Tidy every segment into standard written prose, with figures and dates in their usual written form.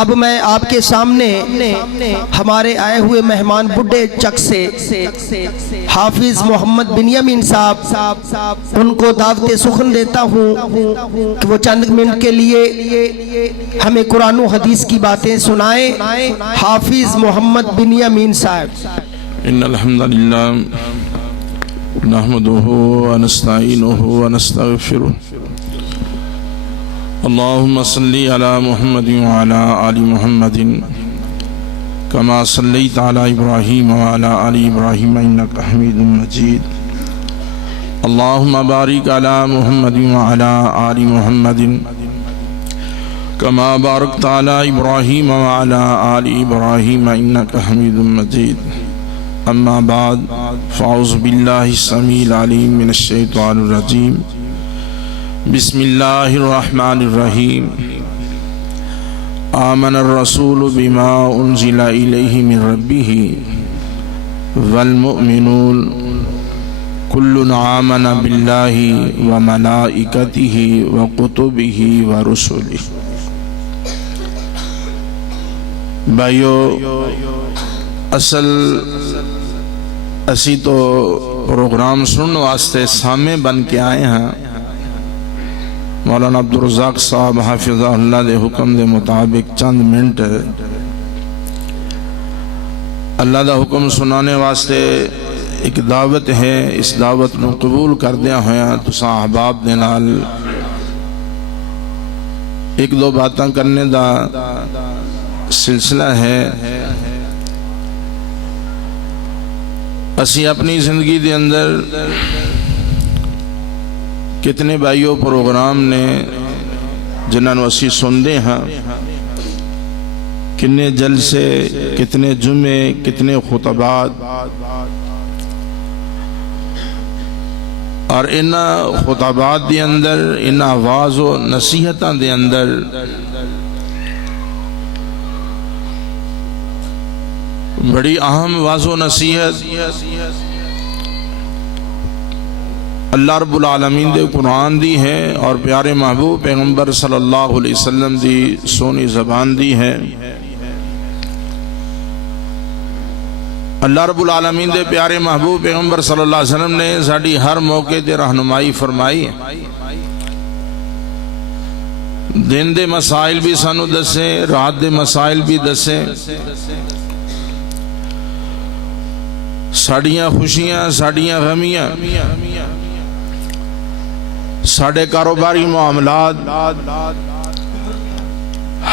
اب میں آپ کے سامنے ہمارے آئے ہوئے مہمان بڈھے چک سے حافظ محمد بنیامین صاحب ان کو دعوت سخن دیتا ہوں کہ وہ چند منٹ کے لیے ہمیں قرآن و حدیث کی باتیں سنائیں۔ حافظ محمد بنیامین صاحب۔ ان الحمد للہ نحمده ونستعینه ونستغفره اللهم صل على محمد وعلى آل محمد كما صليت على إبراهيم وعلى آل إبراهيم إنك حميد مجيد اللهم بارك على محمد وعلى آل محمد كما باركت على إبراهيم وعلى آل إبراهيم إنك حميد مجيد اما بعد فاعوذ باللہ السمیع العلیم من الشیطان الرجیم بسم اللہ الرحمن الرحیم آمن الرسول بما انزل الیہ من ربہ والمؤمنون کل آمن باللہ وملائکتہ وکتبہ ورسلہ۔ بھائیو، اصل اسی تو پروگرام سننے واسطے سامنے بن کے آئے ہیں۔ مولانا عبدالرزاق صاحب حافظہ اللہ دے حکم دے مطابق چند منٹ اللہ دا حکم سنانے واسطے ایک دعوت ہے، اس دعوت نو قبول کردیا ہویا تساں احباب دے نال ایک دو باتاں کرنے دا سلسلہ ہے۔ اسی اپنی زندگی دے اندر کتنے بھائیوں پروگرام نے جنہاں نو اسی سندے ہیں، کتنے جلسے، کتنے جمعے، کتنے خطبات، اور انہا خطبات دے اندر، انہا آواز و نصیحتاں دے اندر بڑی اہم واضح و نصیحت اللہ رب العالمین دے قرآن دی ہے اور پیارے محبوب پیغمبر صلی اللہ علیہ وسلم دی سونی زبان دی ہے۔ اللہ رب العالمین دے پیارے محبوب پیغمبر صلی اللہ علیہ وسلم نے ساڑی ہر موقع دے رہنمائی فرمائی ہے۔ دن دے مسائل بھی سانو دسے، رات دے مسائل بھی دسے، ساڑیاں خوشیاں، ساڑیاں غمیاں، ساڑے کاروباری معاملات،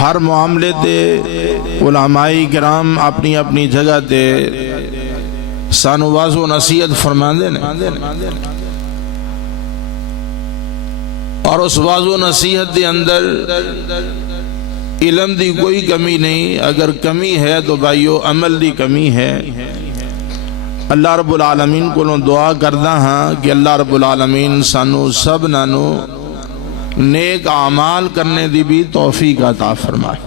ہر معاملے تے علماء کرام اپنی اپنی جگہ تے سانو واضح و نصیحت فرماندے نے، اور اس واضح و نصیحت دے اندر علم دی کوئی کمی نہیں۔ اگر کمی ہے تو بھائیو عمل دی کمی ہے۔ اللہ رب العالمین کو دعا کردہ ہاں کہ اللہ رب العالمین سانو سب نانو نیک اعمال کرنے دی بھی توفیق عطا فرمائے۔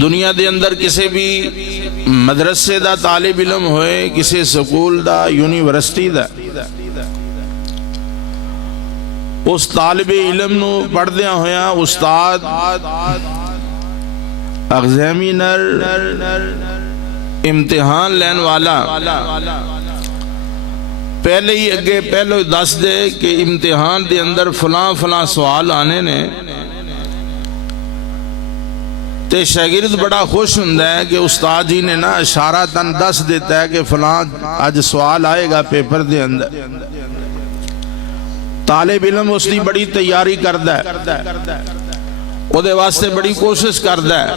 دنیا دے اندر کسی بھی مدرسے دا طالب علم ہوئے، کسی سکول دا، یونیورسٹی دا، اس طالب علم نو پڑھ دیا ہویا استاد اگزامینر امتحان لین والا پہلے ہی اگے پہلے دس دے کہ امتحان دے اندر فلاں فلاں سوال آنے نے، تے شاگرد بڑا خوش ہوندا ہے کہ استاد جی نے نا اشارہ تن دس دیتا ہے کہ فلاں آج سوال آئے گا پیپر دے اندر۔ طالب علم اس دی بڑی تیاری کردا ہے، او دے واسطے بڑی کوشش کردا ہے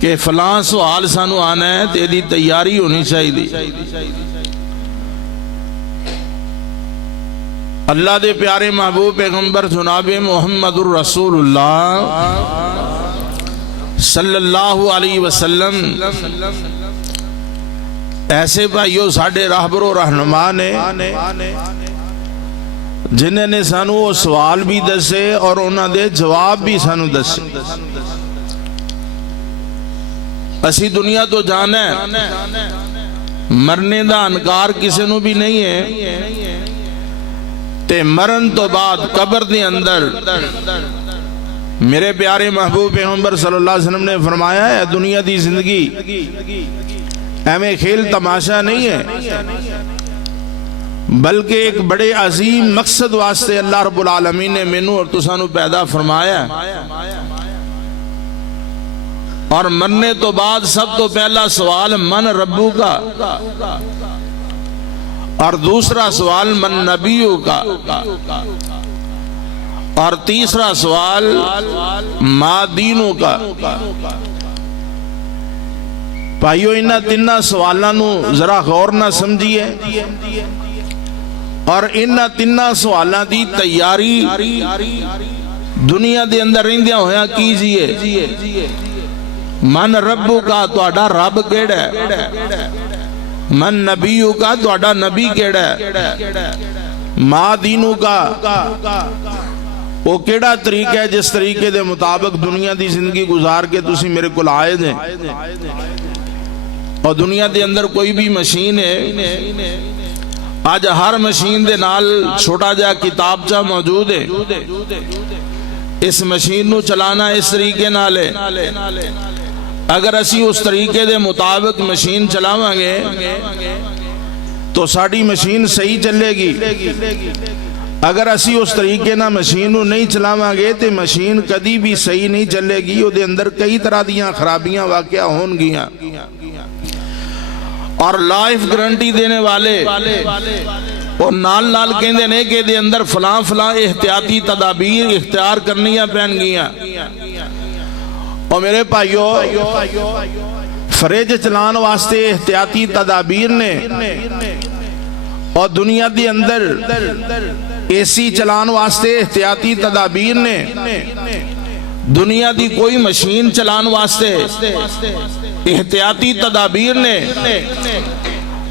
کہ فلاں سوال سانو آنا ہے تے دی تیاری ہونی چاہیے۔ اللہ دے پیارے محبوب پیغمبر جناب محمد الرسول اللہ صلی اللہ علیہ وسلم ایسے بھائیو ساڑھے راہبر و رہنما نے جنہیں نے سانو وہ سوال بھی دسے اور انہاں دے جواب بھی سانو دسے۔ اسی دنیا تو جانا ہے، مرنے دا انکار کسی نو بھی نہیں ہے، تے مرن تو بعد قبر دے اندر میرے پیارے محبوب پیغمبر صلی اللہ علیہ وسلم نے فرمایا ہے دنیا دی زندگی ایویں کھیل تماشا نہیں ہے، بلکہ ایک بڑے عظیم مقصد واسطے اللہ رب العالمین نے مینوں اور تسانوں پیدا فرمایا ہے۔ اور مرنے تو بعد سب تو پہلا سوال من ربو کا، اور دوسرا سوال من نبیوں کا، اور تیسرا سوال ما دینوں کا۔ بھائیو انہاں تیناں سوالاں نو ذرا غور نہ سمجھیے، اور انہاں تیناں سوالاں دی تیاری دنیا دے اندر رہندیاں ہویا کیجیے۔ من ربو کا تہاڈا رب کیڑا ہے، من نبیوں کا تہاڈا نبی کیڑا ہے، ما دینوں کا وہ کیڑا طریقہ ہے جس طریقے دے مطابق دنیا دی زندگی گزار کے تسی میرے کول آئے دیں۔ اور دنیا دے اندر کوئی بھی مشین ہے، آج ہر مشین دے نال چھوٹا جا کتابچہ موجود ہے، اس مشین نو چلانا اس طریقے نال ہے۔ اگر اسی اس طریقے دے مطابق مشین چلاواں گے تو ساڈی مشین صحیح چلے گی، اگر اسی اس طریقے نہ مشین نو نہیں چلاواں گے تو مشین کدی بھی صحیح نہیں چلے گی، او دے اندر کئی طرح دیاں خرابیاں واقعہ ہون گیاں۔ اور لائف گارنٹی دینے والے اور نال نال کہندے نے کہ دے اندر فلاں فلاں احتیاطی تدابیر اختیار کرنیاں پین گیاں۔ اور میرے بھائیو فریج چلان واسطے احتیاطی تدابیر نے، اور دنیا دی اندر اے سی چلان واسطے احتیاطی تدابیر نے، دنیا دی کوئی مشین چلان واسطے احتیاطی تدابیر نے،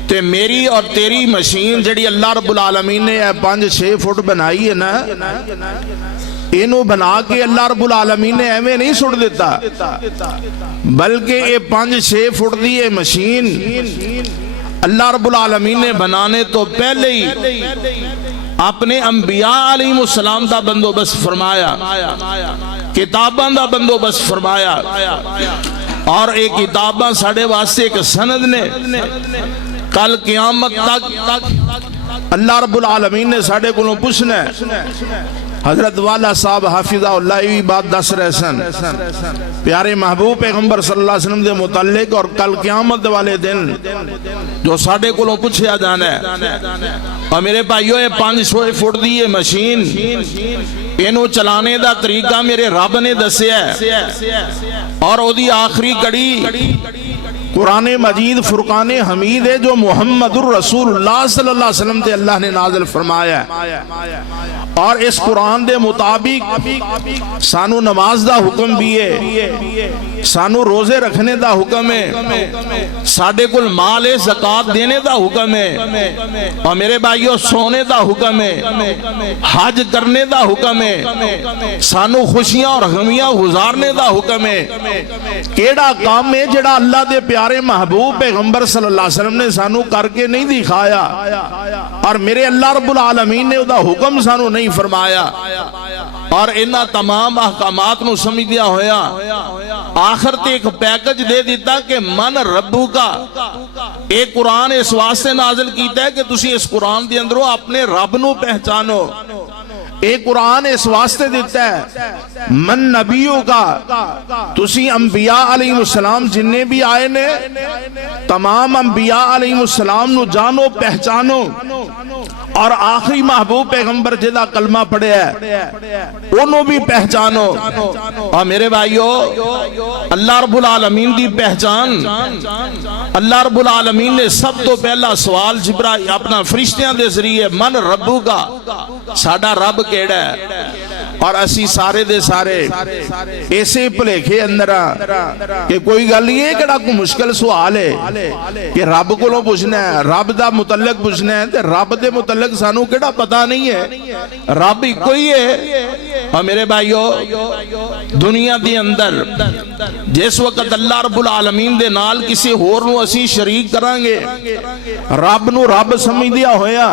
تے میری اور تیری مشین جڑی اللہ رب العالمین نے 5-6 فٹ بنائی ہے نا، انہوں بنا کے اللہ رب العالمین نے ایویں نہیں سٹ دیتا، بلکہ یہ 5-6 فٹ دی یہ مشین اللہ رب العالمین نے بنانے تو پہلے ہی اپنے انبیاء علیہ السلام دا بندوبست فرمایا، کتاباں دا بندوبست فرمایا، اور ایک کتاباں ساڑھے واسطے ایک سند نے، کل قیامت تک اللہ رب العالمین نے ساڑھے کلوں پوچھنا ہے۔ حضرت والا صاحب حافظہ اللہ بھی بات دس رہے سن پیارے محبوب پیغمبر صلی اللہ علیہ وسلم دے متعلق، اور کل قیامت والے دن جو ساڑھے کلوں پوچھیا جانا ہے۔ اور میرے بھائیو یہ 500 فٹ دی یہ مشین انہوں چلانے دا طریقہ میرے رب نے دسیا ہے، اور او دی آخری کڑی قرآن مجید فرقان حمید ہے جو محمد الرسول اللہ صلی اللہ علیہ وسلم تے اللہ نے نازل فرمایا ہے۔ اور اس قرآن دے مطابق سانو نماز دا حکم بھی ہے، سانو روزے رکھنے دا حکم ہے، ساڑھے کل مال زکاة دینے دا حکم ہے، اور میرے بھائیو سونے دا حکم ہے، حج کرنے دا حکم ہے، سانو خوشیاں اور غمیاں گزارنے دا حکم ہے۔ کیڑا کام ہے جڑا اللہ دے پیارے محبوب پیغمبر صلی اللہ علیہ وسلم نے سانو کر کے نہیں دکھایا، اور میرے اللہ رب العالمین نے دا حکم سانو نہیں فرمایا، اور انہا تمام احکامات نو سمجھ دیا ہویا آخر تے ایک پیکج دے دیتا کہ من ربو کا ایک قرآن اس واسطے نازل کیتا ہے کہ تسی اس قرآن دے اندروں اپنے رب نو پہچانو، ایک قرآن اس واسطے دیتا ہے من نبیوں کا تسی انبیاء علیہ السلام جننے بھی آئے نے تمام انبیاء علیہ السلام نو جانو پہچانو، اور آخری محبوب پیغمبر جدا کلمہ پڑھے ہے انہوں بھی پہچانو۔ اور میرے بھائیو اللہ رب العالمین دی پہچان، اللہ رب العالمین نے سب تو پہلا سوال جبرائیل اپنا فرشتیاں دے ذریعے من ربو کا ساڑھا رب کیڑا ہے، اور اسی سارے دے سارے ایسے بھلیکھے اندر کہ کوئی گل نہیں ہے کہڑا کوئی مشکل سوال ہے کہ رب کو پوچھنا ہے، رب دا متعلق پوچھنا ہے، تے رب دے متعلق سانو کہڑا پتہ نہیں ہے، رب ایک کوئی ہے۔ اور میرے بھائیو دنیا دی اندر جس وقت اللہ رب العالمین دے نال کسی ہور نو اسی شریک کرانگے، رب نو رب سمجھ دیا ہویا،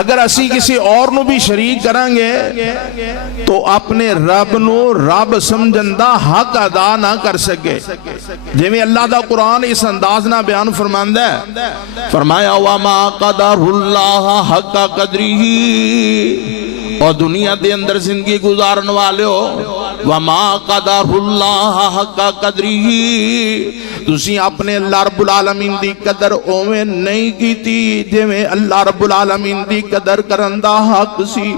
اگر اسی کسی اور نو بھی شریک کرانگے تو اپنے رب نو رب سمجھندہ حق ادا نہ کر سکے۔ جیویں اللہ دا قرآن اس انداز نہ بیان فرماندہ ہے، فرمایا وَمَا قَدَرُ اللَّهَ حَقَّ قَدْرِهِ، اور دنیا دے اندر زندگی گزارن والے ہو وَمَا قَدَرُ اللَّهَ حَقَّ قَدْرِهِ، تسی اپنے اللہ رب العالمین دی قدر اویں نہیں کیتی جیویں اللہ رب العالمین دی قدر کرندہ حق سی۔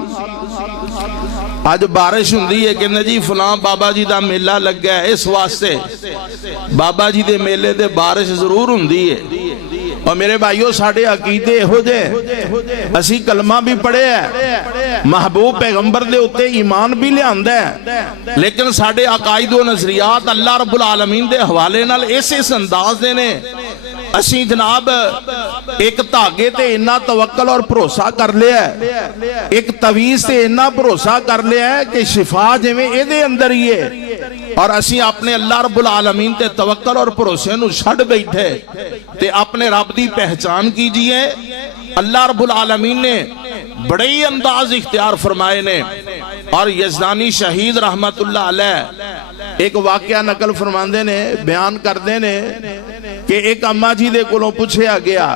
آج بارش ہوندی ہے کہ جی فلاں بابا جی دا میلہ لگ گیا ہے، اس واسطے بابا جی دے میلے دے بارش ضرور ہوندی ہے۔ اور میرے بھائیو ساڑھے عقیدے ہو جائے، اسی کلمہ بھی پڑھے ہیں، محبوب پیغمبر دے اتے ایمان بھی لے آندہ ہے، لیکن ساڑھے عقائد و نظریات اللہ رب العالمین دے حوالے نال ایسے اس انداز دینے اسی جناب ایک تاگے تے انہا توکل اور بھروسہ کر لیا ہے، ایک تویز تے انہا بھروسہ کر لیا ہے کہ شفا جویں اے دے اندر ہی ہے، اور اسی اپنے اللہ رب العالمین تے توکل اور بھروسے نو چھڑ بیٹھے تے اپنے رب دی پہچان کیجئے۔ اللہ رب العالمین نے بڑے ہی انداز اختیار فرمائے نے، اور یزدانی شہید رحمت اللہ علیہ ایک واقعہ نقل فرماندے نے، بیان کردے نے کہ ایک اماں جی دے کولوں پوچھے گیا،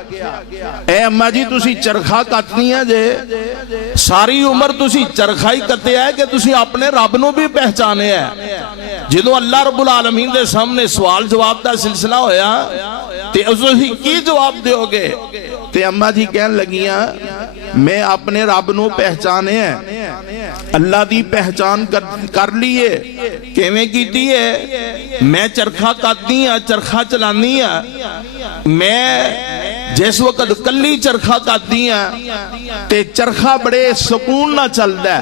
اے اماں جی تسی چرخا کتنی ہے جے، ساری عمر تسی چرخا ہی کتے ہے کہ تسی اپنے رب نو بھی پہچانے ہے۔ جدوں اللہ رب العالمین دے سامنے سوال جواب دا سلسلہ ہویا تے اسے کی جواب دیو گے؟ تے اماں جی کہن لگیاں میں اپنے رب نو پہچانے ہیں، اللہ دی پہچان کر لیے، کیویں کیتی ہے؟ میں چرخا کاتی ہیں، چرخا چلانی ہیں، میں جس وقت کلی چرخا کاتی ہیں تے چرخا بڑے سکون نہ چل دے،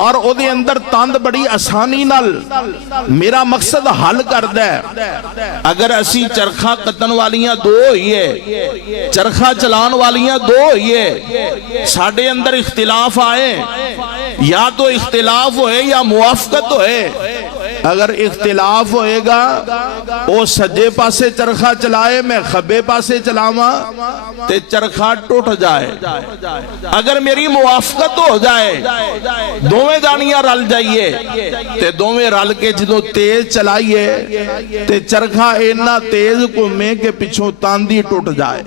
اور او دے اندر تاند بڑی آسانی نال میرا مقصد حل کر دے۔ اگر اسی چرخا کتن والیاں دو ہوئیے، چرخا چلان والیاں دو ہوئیے، ساڑھے اندر اختلاف آئے، یا تو اختلاف ہوئے یا موافقت ہوئے۔ اگر اختلاف ہوئے گا او سجے پاسے چرخا چلائے میں خبے پاسے چلاواں تے چرخا ٹوٹ جائے۔ اگر میری موافقت ہو جائے، دوویں جانیاں رل جائیے تے دوویں رل کے جدو تیز چلائیے تے چرخا اینا تیز کو میں کے پچھوں تاندی ٹوٹ جائے۔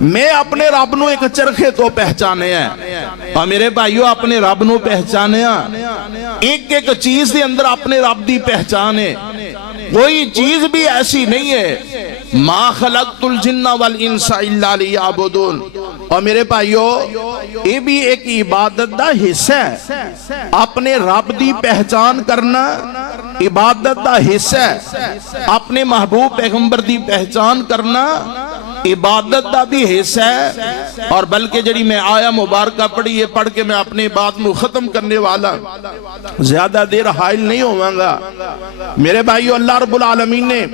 میں اپنے رب نو ایک چرخے تو پہچانے ہیں، اور میرے بھائیو اپنے رب نو پہچانے ہیں، ایک ایک چیز دے اندر اپنے رب دی پہچان ہے، کوئی چیز بھی ایسی نہیں ہے۔ ما خلقت الجن والانس الا لیعبدون۔ اور میرے بھائیو یہ بھی ایک عبادت دا حصہ ہے، اپنے رب دی پہچان کرنا عبادت دا حصہ ہے، اپنے محبوب پیغمبر دی پہچان کرنا عبادت دا بھی حصہ ہے۔ اور بلکہ جڑی میں آیا مبارکہ پڑھی یہ پڑھ کے میں اپنی بات میں ختم کرنے والا، زیادہ دیر حائل نہیں ہوگا گا۔ میرے بھائیو اللہ رب العالمین نے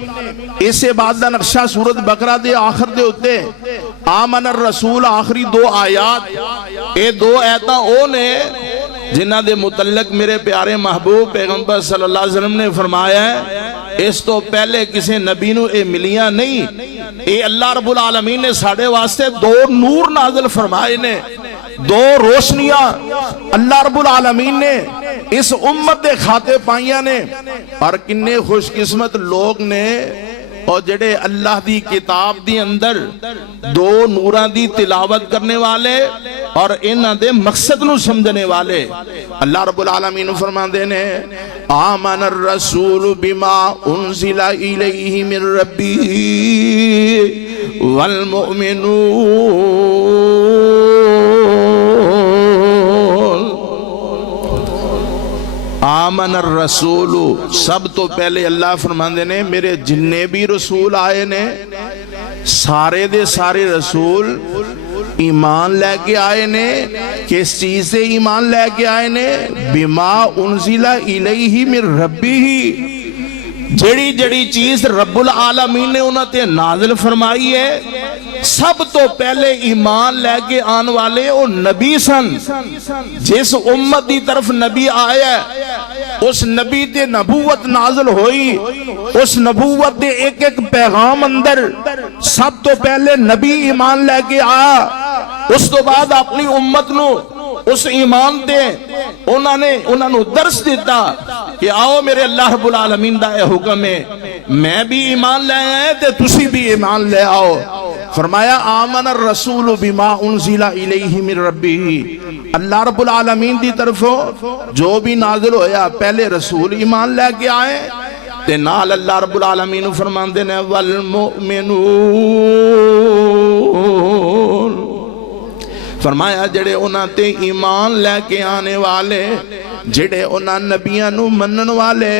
اسے بعد دا نقشہ سورت بقرہ دے آخر دے ہوتے آمن الرسول آخری دو آیات، اے دو آیتاں او نے جنہ دے متعلق میرے پیارے محبوب پیغمبر صلی اللہ علیہ وسلم نے فرمایا ہے اس تو پہلے کسی نبی نو اے ملیاں نہیں، اے اللہ رب العالمین نے ساڑھے واسطے دو نور نازل فرمائے نے، دو روشنیاں اللہ رب العالمین نے اس امت دے کھاتے پائیاں نے۔ اور کنے خوش قسمت لوگ نے اور جڑے اللہ دی کتاب دی اندر دو نوران دی تلاوت کرنے والے اور انہاں دے مقصد نو سمجھنے والے۔ اللہ رب العالمین فرماندے نے آمن الرسول بما انزل الیہ من ربہ والمؤمنون۔ آمن الرسول، سب تو پہلے اللہ فرماندے نے میرے جننے بھی رسول آئے نے، سارے دے سارے رسول ایمان لے کے آئے نے، کس چیز سے ایمان لے کے آئے نے؟ بما انزل الیہ من ربہ، جڑی جڑی چیز رب العالمین نے انہوں تے نازل فرمائی ہے، سب تو پہلے ایمان لے کے آن والے وہ نبی سن۔ جس امت دی طرف نبی آیا اس نبی تے نبوت نازل ہوئی، اس نبوت دے ایک ایک پیغام اندر سب تو پہلے نبی ایمان لے کے آیا، اس تو بعد اپنی امت نو اس ایمان دے انہوں نے درس دیتا کہ آؤ میرے اللہ رب العالمین دا اے حکم ہے، میں بھی ایمان لے آئے تے تسی بھی ایمان لے آؤ۔ فرمایا آمن الرسول بما انزل الیہ من ربہ، اللہ رب العالمین دی طرفوں جو بھی نازل ہویا پہلے رسول ایمان لے کے آئے تے نال اللہ رب العالمین فرماندے نے والمؤمنون، فرمایا جڑے انہاں تے ایمان لے کے آنے والے، جڑے انہاں نبیاں نو منن والے،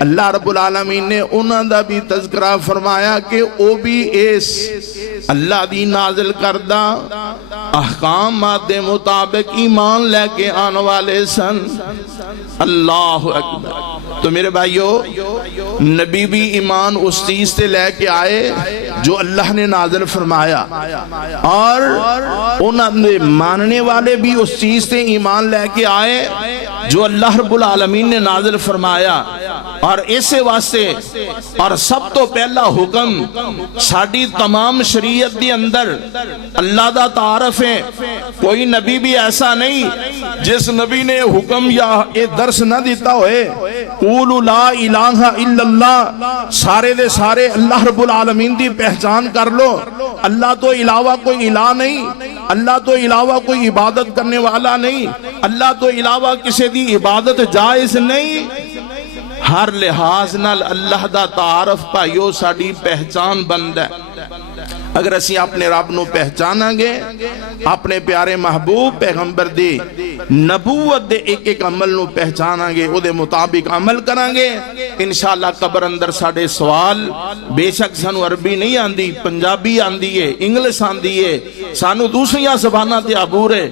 اللہ رب العالمین نے انہاں دا بھی تذکرہ فرمایا کہ او بھی اس اللہ دی نازل کردہ احکامات دے مطابق ایمان لے کے آنے والے سن۔ اللہ اکبر۔ تو میرے بھائیو، نبی بھی ایمان اس چیز سے لے کے آئے جو اللہ نے نازل فرمایا، اور انہوں نے ماننے والے بھی اس چیز سے ایمان لے کے آئے جو اللہ رب العالمین نے نازل فرمایا۔ اور اسے واسطے اور سب تو پہلا حکم ساڑی تمام شریعت دی اندر اللہ دا تعارف ہے۔ کوئی نبی بھی ایسا نہیں جس نبی نے حکم یا درس نہ دیتا ہوئے قولوا لا الہ الا اللہ، سارے دے سارے اللہ رب العالمین دی پہچان کر لو، اللہ تو علاوہ کوئی الہ نہیں، اللہ تو علاوہ کوئی عبادت کرنے والا نہیں، اللہ تو علاوہ کسی دی عبادت جائز نہیں۔ ہر لحاظ نال اللہ دا تعارف پائیو ساڑی پہچان بند ہے۔ اگر اسی اپنے رب نو پہچانا گے، اپنے پیارے محبوب پیغمبر دی نبوت دے ایک ایک عمل نو پہچانا گے، او دے مطابق عمل کریں گے، انشاءاللہ قبر اندر ساڑے سوال بے شک سانو عربی نہیں آندی، پنجابی آندی ہے، انگلش آندی ہے، سانو دوسری زبانہ تے عبور ہے،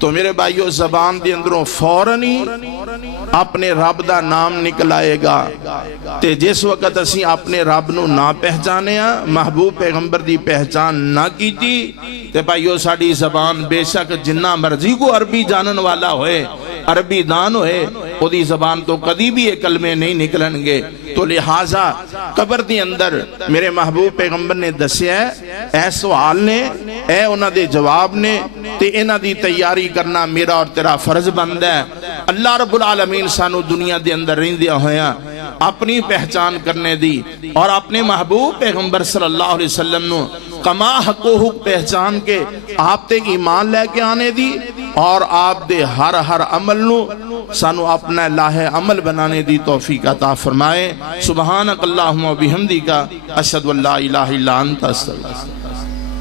تو میرے بھائیو زبان دے اندروں فوراً ہی اپنے رب دا نام نکل آئے گا۔ تے جس وقت اسی اپنے رب نو نہ پہچانے ہیں، محبوب پیغمبر دی پہچان نہ کیتی، تے بھائیو ساڑی زبان بے شک جنہ مرضی کو عربی جانن والا ہوئے، عربی دان ہوئے، وہ دی زبان تو کدی بھی ایک کلمے نہیں نکلن گے۔ تو لہٰذا قبر دی اندر میرے محبوب پیغمبر نے دسیا ہے، اے سوال نے، اے انہاں دے جواب نے، تے انہاں دی تیاری کرنا میرا اور تیرا فرض بند ہے۔ اللہ رب العالمین سانو دنیا دے اندر رہندیا ہویا اپنی پہچان کرنے دی اور اپنے محبوب پیغمبر صلی اللہ علیہ وسلم نو کما حق و حق پہچان کے آپ تے ایمان لے کے آنے دی، اور آپ دے ہر عمل نو سانو اپنا لاہ عمل بنانے دی توفیق عطا فرمائے۔ سبحانک اللہم و بحمدک، اشہد ان لا الہ الا انت، استغفرک۔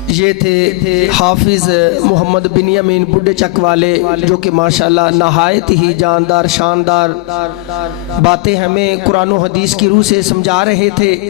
یہ تھے حافظ محمد بنیامین بڈھے چک والے، جو کہ ماشاءاللہ نہایت ہی جاندار شاندار باتیں ہمیں قرآن و حدیث کی روح سے سمجھا رہے تھے۔